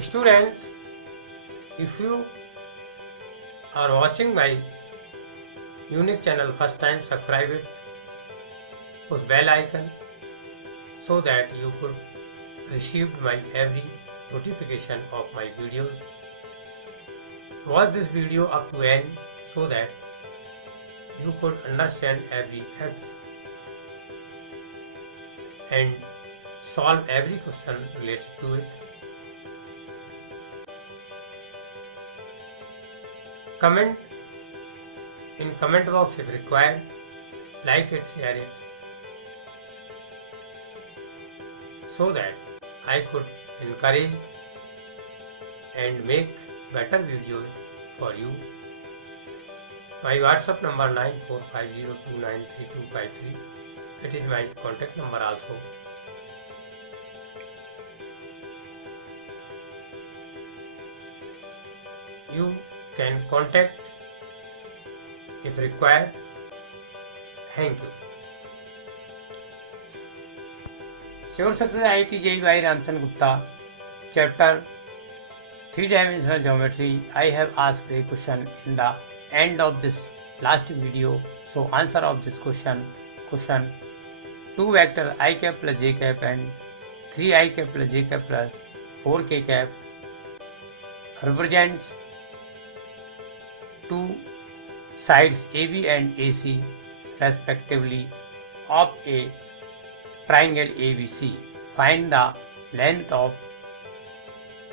Students, if you are watching my unique channel first time, subscribe it, push bell icon so that you could receive my every notification of my videos. Watch this video up to end so that you could understand every facts and solve every question related to it. Comment in comment box if required, like it, share it, so that I could encourage and make better videos for you. My WhatsApp number 9450293253. It is my contact number also. You can contact if required. Thank you. Sure Success IIT JEE by Ramchandra Gupta. Chapter 3-dimensional geometry. I have asked a question in the end of this last video. So answer of this question 2 vector I cap plus j cap and 3 I cap plus j cap plus 4 k cap represents two sides AB and AC respectively of a triangle ABC. Find the length of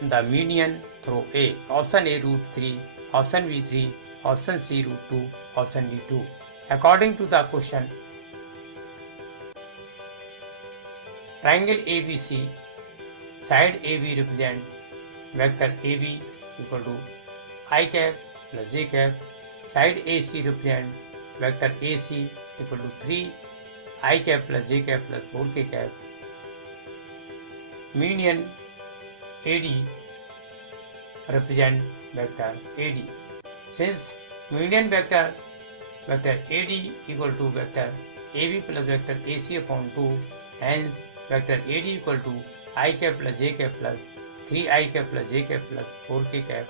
the median through A. Option A root 3, option B 3, option C root 2, option D 2. According to the question, triangle ABC, side AB represent vector AB equal to I cap plus j cap, side AC represent vector AC equal to 3 I cap plus j cap plus 4 k cap. Median AD represent vector AD. Since median vector AD equal to vector AB plus vector AC upon 2, hence vector AD equal to I cap plus j cap plus 3 I cap plus j cap plus 4 k cap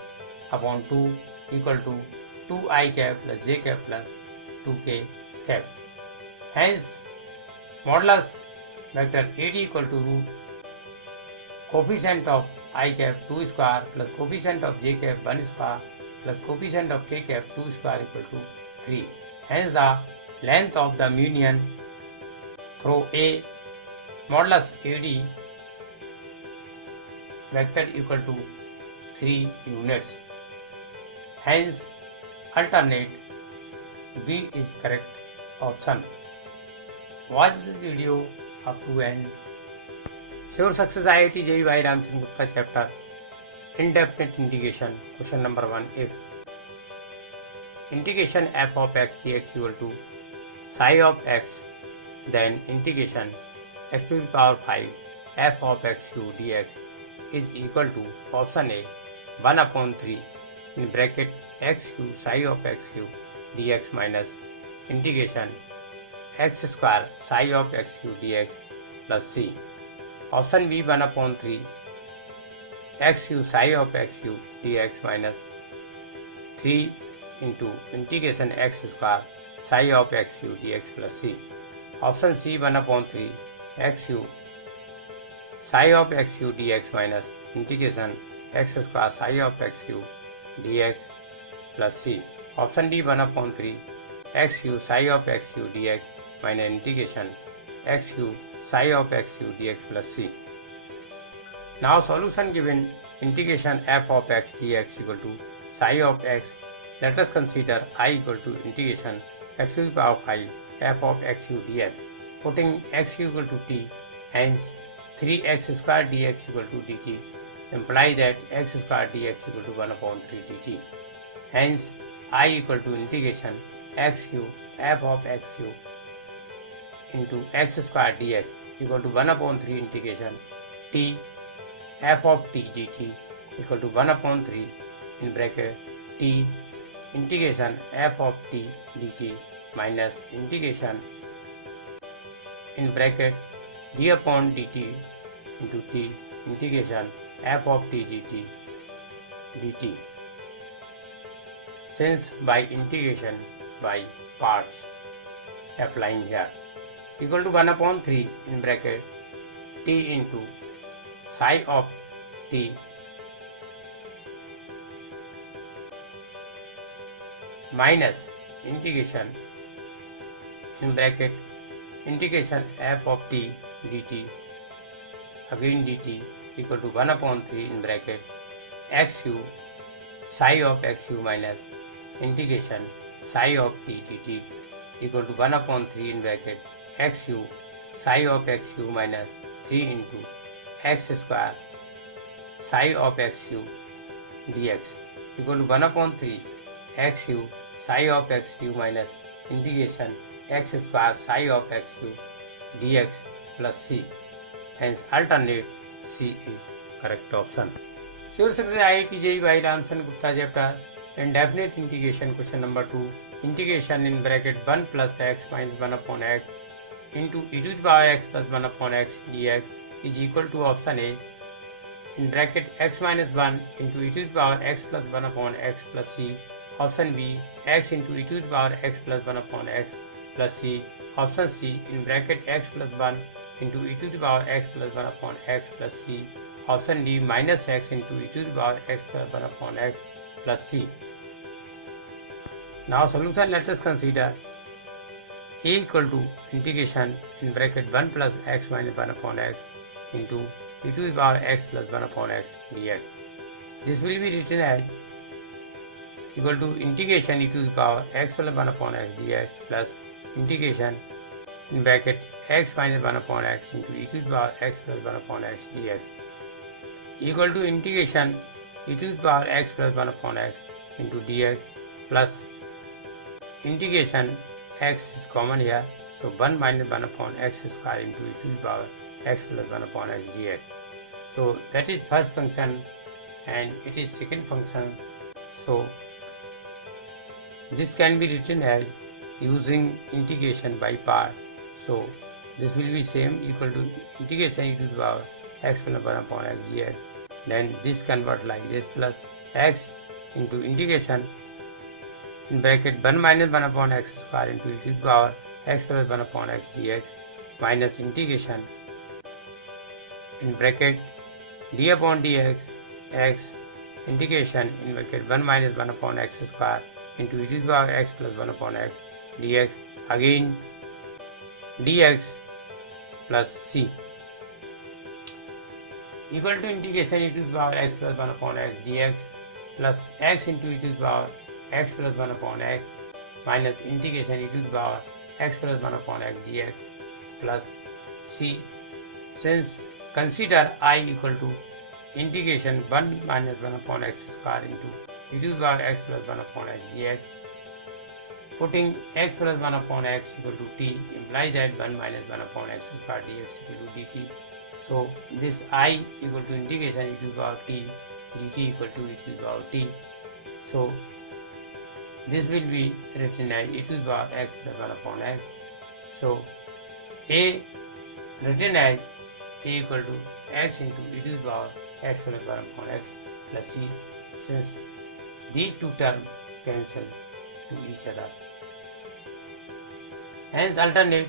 upon 2 equal to 2 I cap plus j cap plus 2 k cap. Hence modulus vector AD equal to root coefficient of I cap 2 square plus coefficient of j cap 1 square plus coefficient of k cap 2 square equal to 3. Hence the length of the median through A modulus AD vector equal to 3 units. Hence alternate B is correct option. Watch this video up to end. Sure Success IIT JEE by Ramchandra Gupta chapter Indefinite Integration. Question number 1. If integration f of x dx equal to psi of x, then integration x to the power 5 f of x cube dx is equal to option A 1 upon 3 in bracket x cube psi of x cube dx minus integration x square psi of x cube dx plus c. Option B 1 upon 3 x cube psi of x cube dx minus 3 into integration x square psi of x cube dx plus c. Option C 1 upon 3 x cube psi of x cube dx minus integration x square psi of x cube dx plus c. Option D 1 upon 3 x cube psi of x cube dx minus integration x cube psi of x cube dx plus c. Now solution given integration f of x dx equal to psi of x. Let us consider I equal to integration x to the power 5 f of x cube dx. Putting x equal to t, hence 3x square dx equal to dt imply that x square dx equal to 1 upon 3 dt. Hence I equal to integration x cube f of x cube into x square dx equal to 1 upon 3 integration t f of t dt equal to 1 upon 3 in bracket t integration f of t dt minus integration in bracket d upon dt into t integration f of t dt. Since by integration by parts applying here equal to 1 upon 3 in bracket t into psi of t minus integration in bracket integration f of t dt, again dt equal to 1 upon 3 in bracket xu psi of xu minus integration psi of t dt equal to 1 upon 3 in bracket xu psi of xu minus 3 into x square psi of xu dx equal to 1 upon 3 xu psi of xu minus integration x square psi of xu dx plus c. Hence alternate C is correct option. Sure Secretary IIT JEE by Ramchandra Gupta chapter indefinite integration question number 2. Integration in bracket 1 plus x minus 1 upon x into e to the power x plus 1 upon x dx is equal to option A in bracket x minus 1 into e to the power x plus 1 upon x plus c. Option B x into e to the power x plus 1 upon x plus c. Option C in bracket x plus 1 into e to the power x plus 1 upon x plus c. Option D minus x into e to the power x plus 1 upon x plus c. Now solution, let us consider A equal to integration in bracket 1 plus x minus 1 upon x into e to the power x plus 1 upon x dx. This will be written as equal to integration e to the power x plus 1 upon x dx plus integration in bracket x minus 1 upon x into e to the power x plus 1 upon x dx equal to integration e to the power x plus 1 upon x into dx plus integration x is common here, so 1 minus 1 upon x square into e to the power x plus 1 upon x dx. So that is first function and it is second function. So this can be written as using integration by part. So this will be same equal to integration e to the power x plus 1 upon x dx. Then this convert like this plus x into integration in bracket 1 minus 1 upon x square into e to the power x plus 1 upon x dx minus integration in bracket d upon dx x integration in bracket 1 minus 1 upon x square into e to the power x plus 1 upon x dx, again dx plus c equal to integration e to the power x plus 1 upon x dx plus x into e to the power x plus 1 upon x minus integration e to the power x plus 1 upon x dx plus c. Since consider I equal to integration 1 minus 1 upon x square into e to the power x plus 1 upon x dx, putting x plus 1 upon x equal to t implies that 1 minus 1 upon x square dx equal to dt. So this I equal to integration e to the power t dt equal to e to the power t. So this will be written as e to the power x plus 1 upon x. So A written as A equal to x into e to the power x plus 1 upon x plus c, since these two terms cancel to each other. Hence alternate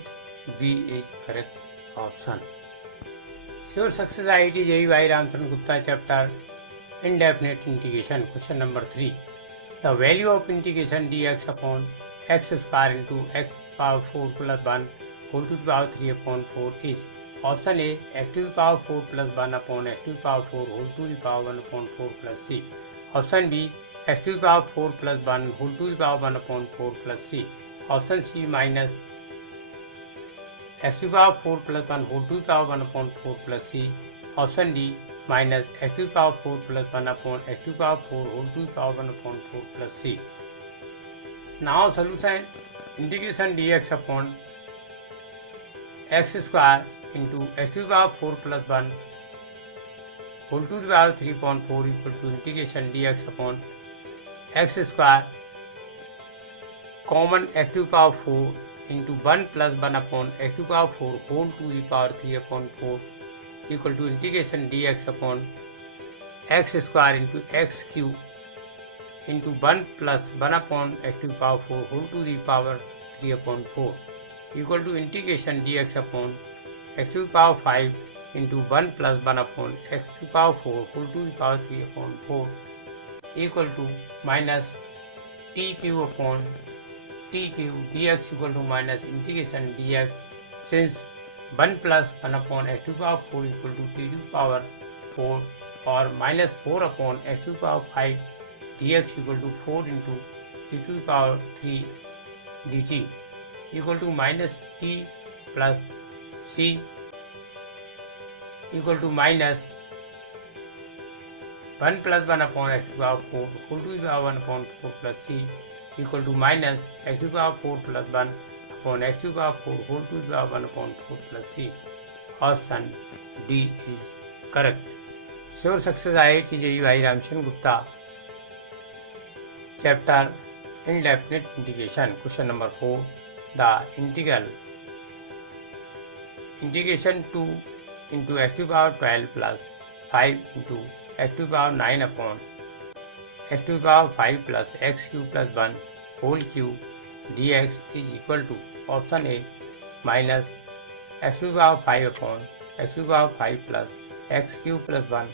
B is correct option. Sure Success IIT JEE by Ramchandra Gupta chapter indefinite integration question number 3. The value of integration dx upon x square into x power 4 plus 1 whole to the power 3 upon 4 is option A x to the power 4 plus 1 upon x to the power 4 whole to the power 1 upon 4 plus c. Option B x to the power 4 plus 1 whole to the power 1 upon 4 plus c. Option C minus x to the power 4 plus 1 whole to the power 1 upon 4 plus c. Option D minus x to the power 4 plus 1 upon x to the power 4 whole to the power 1 upon 4 plus c. Now solution, integration dx upon x square into x to the power 4 plus 1 whole to the power 3 upon 4 equal to integration dx upon x square common x to the power 4 into 1 plus 1 upon x to the power 4 whole to the power 3 upon 4 equal to integration dx upon x square into x cube into 1 plus 1 upon x to the power 4 whole to the power 3 upon 4 equal to integration dx upon x to the power 5 into 1 plus 1 upon x to the power 4 whole to the power 3 upon 4 equal to minus t cube upon t cube dx equal to minus integration dx, since 1 plus 1 upon x to the power 4 equal to t to the power 4 or minus 4 upon x to the power 5 dx equal to 4 into t to the power 3 dt equal to minus t plus c equal to minus 1 plus 1 upon x to the power 4 whole to the power 1 upon 4 plus c equal to minus x to the power 4 plus 1 upon x to the power 4 whole to the power 1 upon 4 plus c. Option D is correct. Sure success IIT JEE by Ramchandra Gupta. Chapter Indefinite Integration. Question number 4. The integration 2 into x to the power 12 plus 5 into x to the power 9 upon x to the power 5 plus x cube plus 1 whole cube dx is equal to option A minus x to the power 5 upon x to the power 5 plus x cube plus 1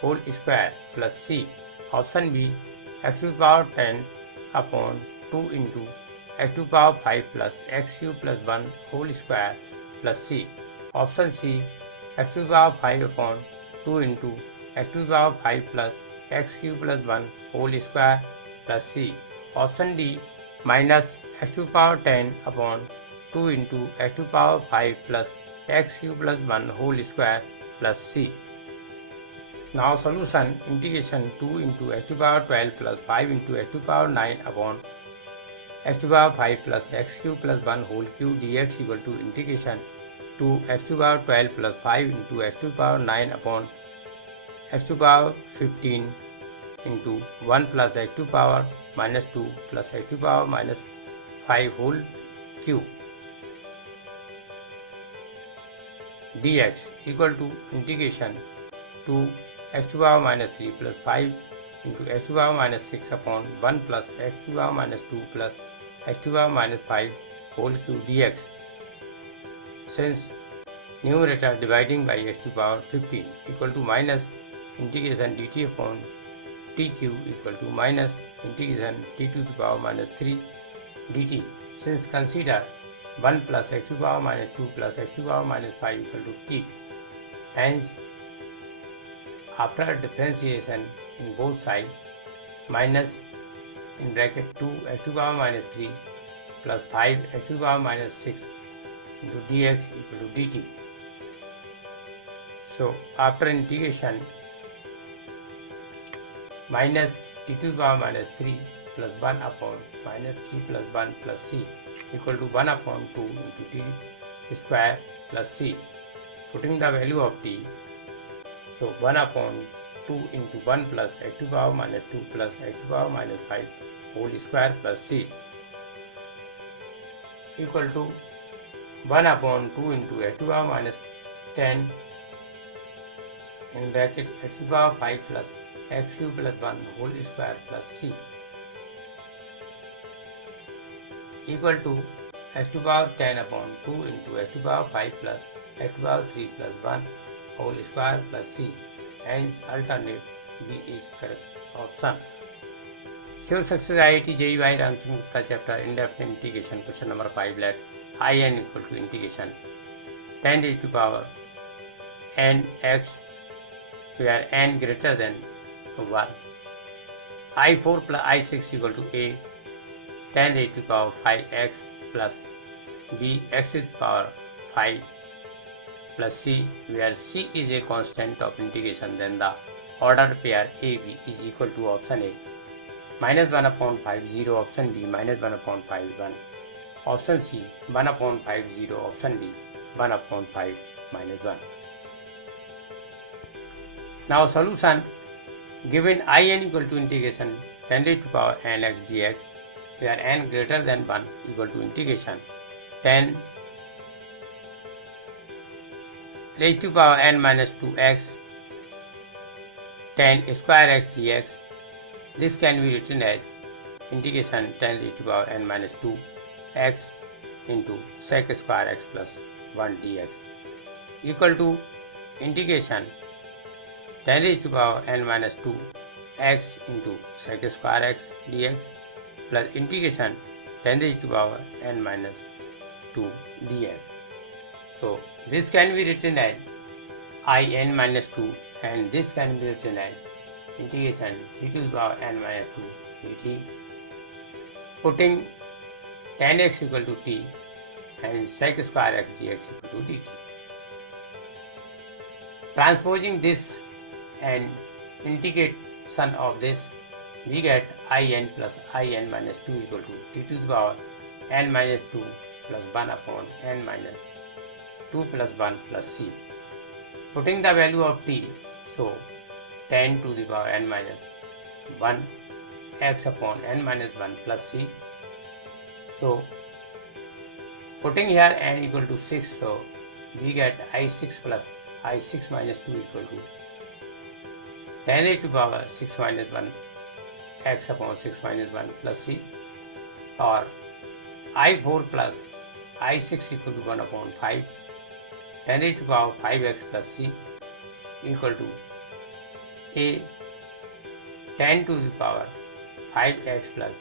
whole square plus c. Option B x to the power 10 upon 2 into x to the power 5 plus x cube plus 1 whole square plus c. Option C x to the power 5 upon 2 into x to the power 5 plus x cube plus 1 whole square plus c. Option D minus x to the power 10 upon 2 into x to the power 5 plus x cube plus 1 whole square plus c. Now solution: integration 2 into x to the power 12 plus 5 into x to the power 9 upon x to the power 5 plus x cube plus 1 whole cube dx equal to integration 2 x to the power 12 plus 5 into x to the power 9 upon x to the power 15 into 1 plus x to the power minus 2 plus x to the power minus 5 whole cube dx equal to integration 2 x to the power minus 3 plus 5 into x to the power minus 6 upon 1 plus x to the power minus 2 plus x to the power minus 5 whole cube dx, since numerator dividing by x to the power 15 equal to minus integration dt upon t cube equal to minus integration t to the power minus 3 dt, since consider 1 plus x to the power minus 2 plus x to the power minus 5 equal to t. Hence, after differentiation in both sides, minus in bracket 2 x to the power minus 3 plus 5 x to the power minus 6 into dx equal to dt. So after integration, minus t to the power minus 3 plus 1 upon minus 3 plus 1 plus c equal to 1 upon 2 into t square plus c. Putting the value of t, so 1 upon 2 into 1 plus x to the power minus 2 plus x to the power minus 5 whole square plus c equal to 1 upon 2 into x to the power minus 10 in bracket x to the power 5 plus x cube plus 1 whole square plus c equal to x to the power 10 upon 2 into x to the power 5 plus x to the power 3 plus 1 whole square plus c. Hence alternate B is correct option. Sure success IIT JEE by Ramchandra Gupta. Chapter Indefinite Integration. Question number 5. Let in equal to integration 10 raised to power n x where n greater than 1. I4 plus I6 equal to A 10 raised to power 5x plus B x to the power 5 plus C, where C is a constant of integration, then the ordered pair AB is equal to option A minus 1 upon 5 0, option B minus 1 upon 5 1, option C 1 upon 5 0, option D 1 upon 5 minus 1. Now solution: given in equal to integration 10 raised to power nx dx, where n greater than 1 equal to integration 10 raised to power n minus 2x tan square x dx. This can be written as integration tan raised to power n minus 2 x into sec square x plus 1 dx equal to integration tan raised to power n minus 2 x into sec square x dx plus integration tan raised to power n minus 2 dx. So this can be written as I n minus 2 and this can be written as integration t to the power n minus 2 dt. Putting tan x equal to t and sec square x dx equal to dt. Transposing this and integration of this, we get in plus in minus 2 equal to t to the power n minus 2 plus 1 upon n minus 2 plus 1 plus c. Putting the value of t, so tan to the power n minus 1 x upon n minus 1 plus c. So putting here n equal to 6, so we get I6 plus I6 minus 2 equal to tan raised to power 6 minus 1 x upon 6 minus 1 plus c, or I4 plus I6 equal to 1 upon 5 tan raised to power 5x plus c equal to a tan to the power 5x plus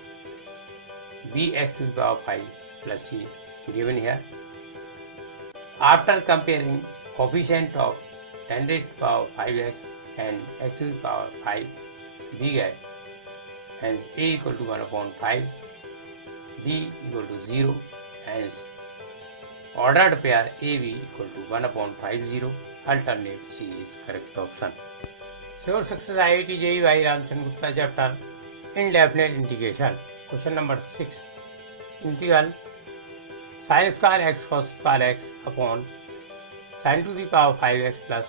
bx to the power 5 plus c given here. After comparing coefficient of tan raised to power 5x and x to the power 5, we get hence a equal to 1 upon 5, b equal to 0, hence ordered pair AB equal to 1 upon 5 0. Alternate C is correct option. Sure success IIT JEE by Ramchandra Gupta chapter Indefinite Integration. Question number 6. Integral sin square x cos square x upon sin to the power 5x plus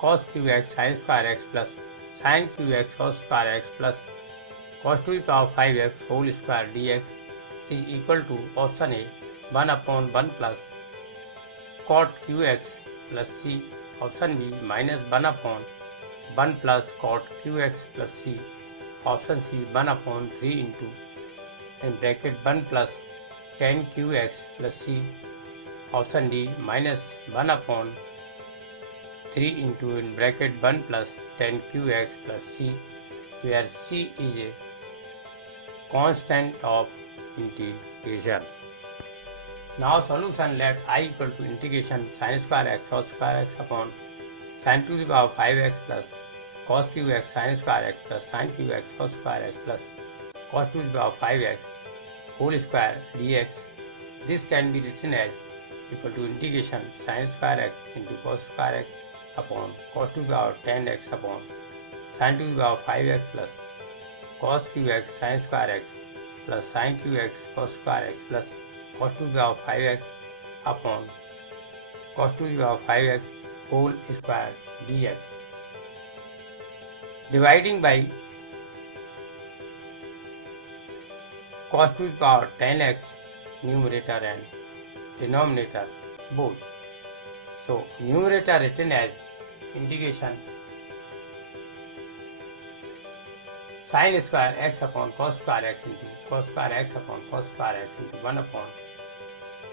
cos qx sin square x plus sin qx cos square x plus cos to the power 5x whole square dx is equal to option A 1 upon 1 plus cot qx plus c, option B minus 1 upon 1 plus cot qx plus c, option C 1 upon 3 into in bracket 1 plus tan qx plus c, option D minus 1 upon 3 into in bracket 1 plus tan qx plus c, where c is a constant of integration. Now solution, let I equal to integration sin square x cos square x upon sin to the power 5x plus cos qx sin square x plus sin qx cos square x plus cos to the power 5x whole square dx. This can be written as equal to integration sin square x into cos square x upon cos to the power 10x upon sin to the power 5x plus cos qx sin square x plus sin qx cos square x plus cos to the power 5x upon cos to the power 5x whole square dx. Dividing by cos to the power 10x numerator and denominator both. So numerator written as integration sin square x upon cos square x into cos square x upon cos square x into 1 upon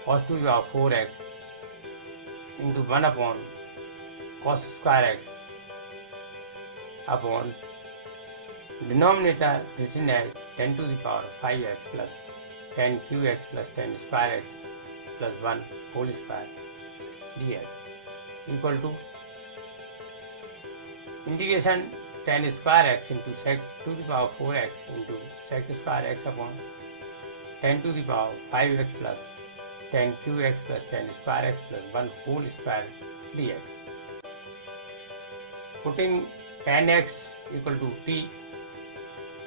cos to the power 4x into 1 upon cos square x upon denominator written as 10 to the power 5x plus tan qx plus tan square x plus 1 whole square dx equal to integration tan square x into sec to the power 4x into sec square x upon 10 to the power 5x plus tan qx plus tan square x plus 1 whole square dx. Putting tan x equal to t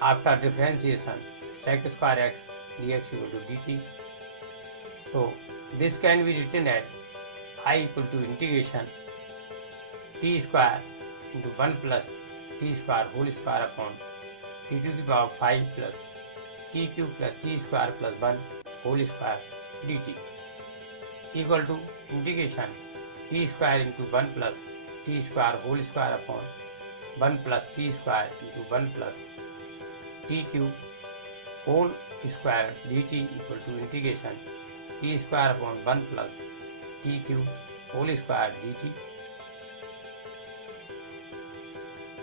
after differentiation sec square x dx equal to dt. So this can be written as I equal to integration t square into 1 plus t square whole square upon t to the power 5 plus t cube plus t square plus 1 whole square dt equal to integration t square into 1 plus t square whole square upon 1 plus t square into 1 plus t cube whole square dt equal to integration t square upon 1 plus t cube whole square dt.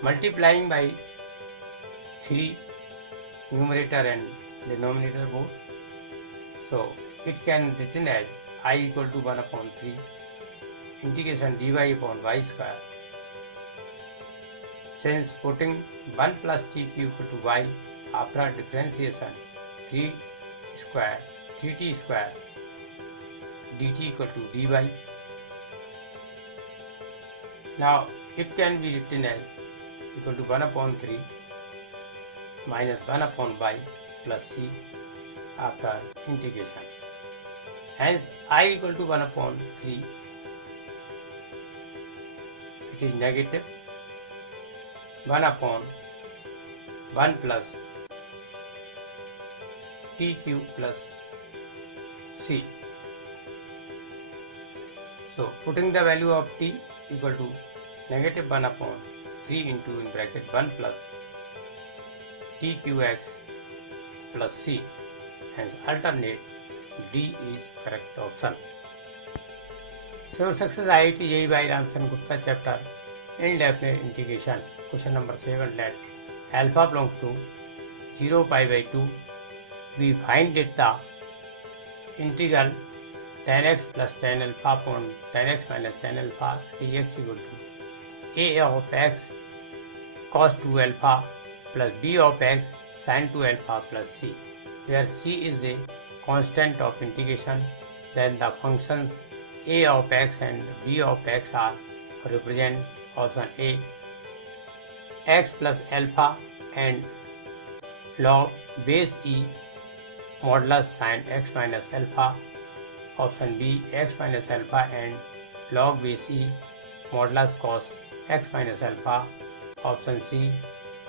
Multiplying by 3 numerator and denominator both, so it can be written as I equal to 1 upon 3 integration dy upon y square. Since putting 1 plus t cube equal to y after differentiation, 3t square dt equal to dy. Now it can be written as equal to 1 upon 3 minus 1 upon y plus c after integration. Hence I equal to 1 upon 3, it is negative 1 upon 1 plus t cube plus c. So putting the value of t equal to negative 1 upon 3 into in bracket 1 plus t qx plus c, hence alternate D is correct option. So success IIT JEE by Ramcharan Gupta chapter indefinite integration. Question number 7, let alpha belongs to 0 pi by 2. We find that the integral tan x plus tan alpha upon tan x minus tan alpha dx equal to a of x cos 2 alpha plus b of x sin 2 alpha plus c, where c is a constant of integration. Then the functions a of x and b of x are represent option A x plus alpha and log base e modulus sin x minus alpha, option B x minus alpha and log base e modulus cos x minus alpha, option C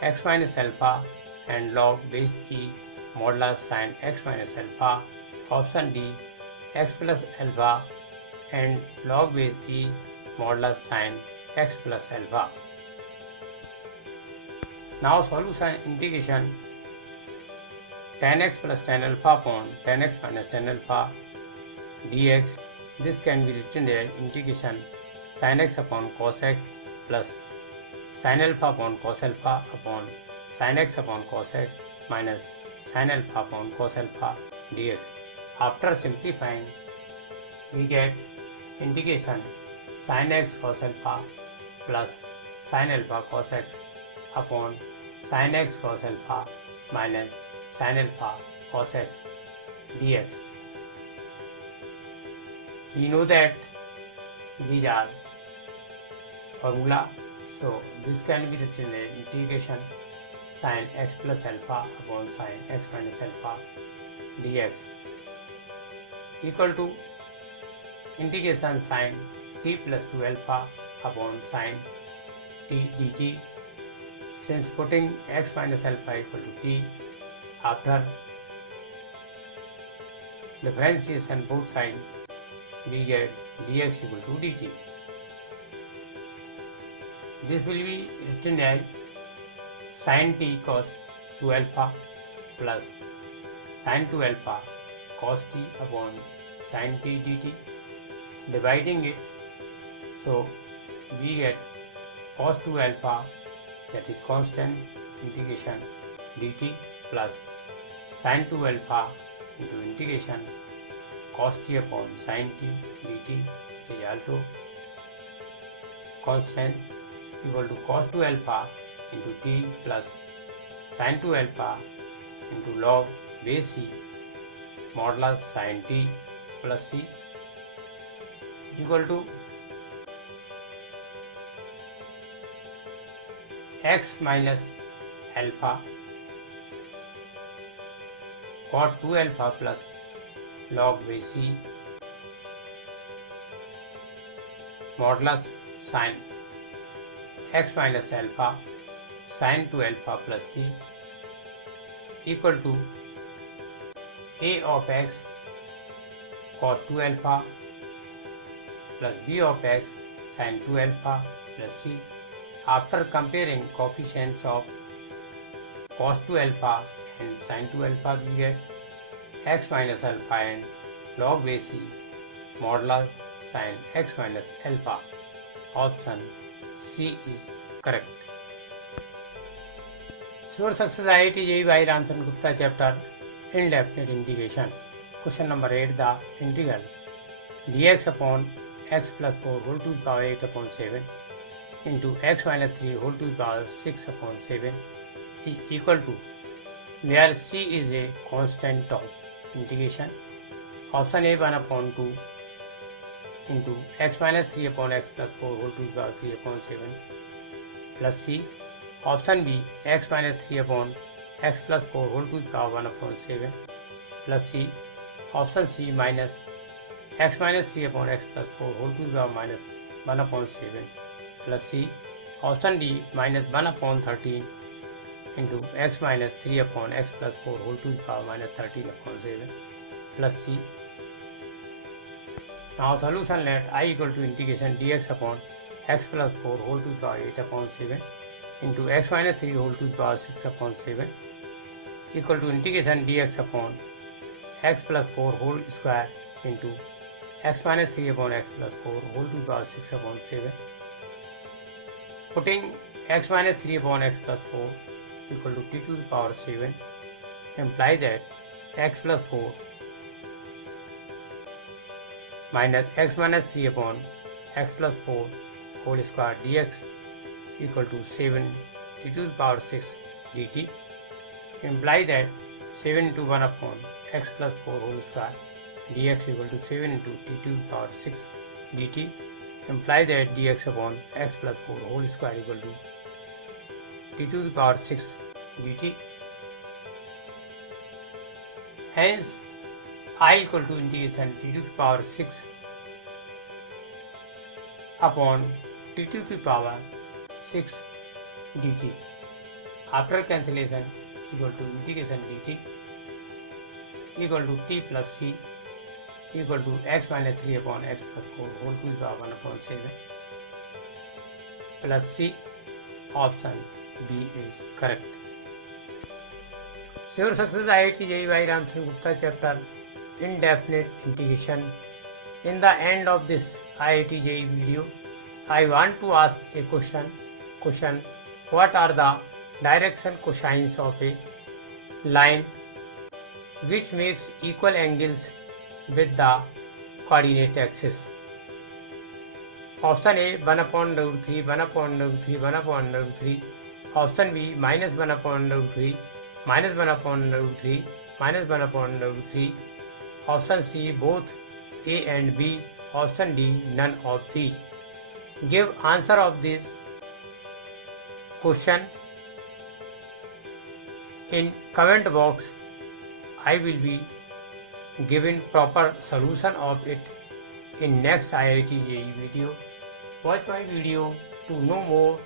x minus alpha and log base e modulus sin x minus alpha, option D x plus alpha and log base e modulus sin x plus alpha. Now solution integration tan x plus tan alpha upon tan x minus tan alpha dx. This can be written as integration sin x upon cos x plus sin alpha upon cos alpha upon sin x upon cos x minus sin alpha upon cos alpha dx. After simplifying, we get integration sin x cos alpha plus sin alpha cos x upon sin x cos alpha minus sin alpha cos x dx. We know that these are formula, so this can be written as integration sin x plus alpha upon sin x minus alpha dx equal to integration sin t plus 2 alpha upon sin t dt. Since putting x minus alpha equal to t, after differentiation both sides, we get dx equal to dt. This will be written as sin t cos 2 alpha plus sin 2 alpha cos t upon sin t dt. Dividing it, so we get cos 2 alpha, that is constant, integration dt plus sin 2 alpha into integration cos t upon sin t dt, which is also constant, equal to cos 2 alpha into t plus sin 2 alpha into log base e modulus sin t plus c equal to x minus alpha cot 2 alpha plus log base e modulus sin x minus alpha sin 2 alpha plus c equal to a of x cos 2 alpha plus b of x sin 2 alpha plus c. After comparing coefficients of cos 2 alpha and sin 2 alpha, we get x minus alpha and log base c modulus sin x minus alpha. Option C is correct. Sure success IIT JEE by Ramchandra Gupta chapter Indefinite Integration. Question number 8. The integral dx upon x plus 4 whole to the power 8 upon 7 into x minus 3 whole to the power 6 upon 7 is equal to, where c is a constant of integration. Option A 1 upon 2 into x minus 3 upon x plus 4 whole to the power 3 upon 7 plus c. Option B x minus 3 upon x plus 4 whole to the power 1 upon 7 plus c. Option C minus x minus 3 upon x plus 4 whole to the power minus 1 upon 7 plus c. Option D minus 1 upon 13 into x minus 3 upon x plus 4 whole to the power minus 13 upon 7 plus c. Now solution, let I equal to integration dx upon x plus 4 whole to the power 8 upon 7 into x minus 3 whole to the power 6 upon 7 equal to integration dx upon x plus 4 whole square into x minus 3 upon x plus 4 whole to the power 6 upon 7. Putting x minus 3 upon x plus 4 equal to t to the power 7 imply that x plus 4 minus x minus 3 upon x plus 4 whole square dx equal to 7 t to the power 6 dt imply that 7 into 1 upon x plus 4 whole square dx equal to 7 into t to the power 6 dt imply that dx upon x plus 4 whole square equal to t to the power 6 dt. Hence I equal to integration t to the power 6 upon t to the power 6 dt. After cancellation equal to integration dt equal to t plus c equal to x minus 3 upon x plus 4 whole to the power 1 upon 7 plus c. Option B is correct. Sure success IIT JEE by Ramchandra Gupta chapter Indefinite Integration. In the end of this IIT JEE video, I want to ask a question. What are the direction cosines of a line which makes equal angles with the coordinate axis? Option A 1 upon root 3, 1 upon root 3, 1 upon root 3. Option B minus 1 upon root 3, minus 1 upon root 3, minus 1 upon root 3. Option C both A and B. Option D none of these. Give answer of this question in comment box. I will be giving proper solution of it in next IIT JEE video. Watch my video to know more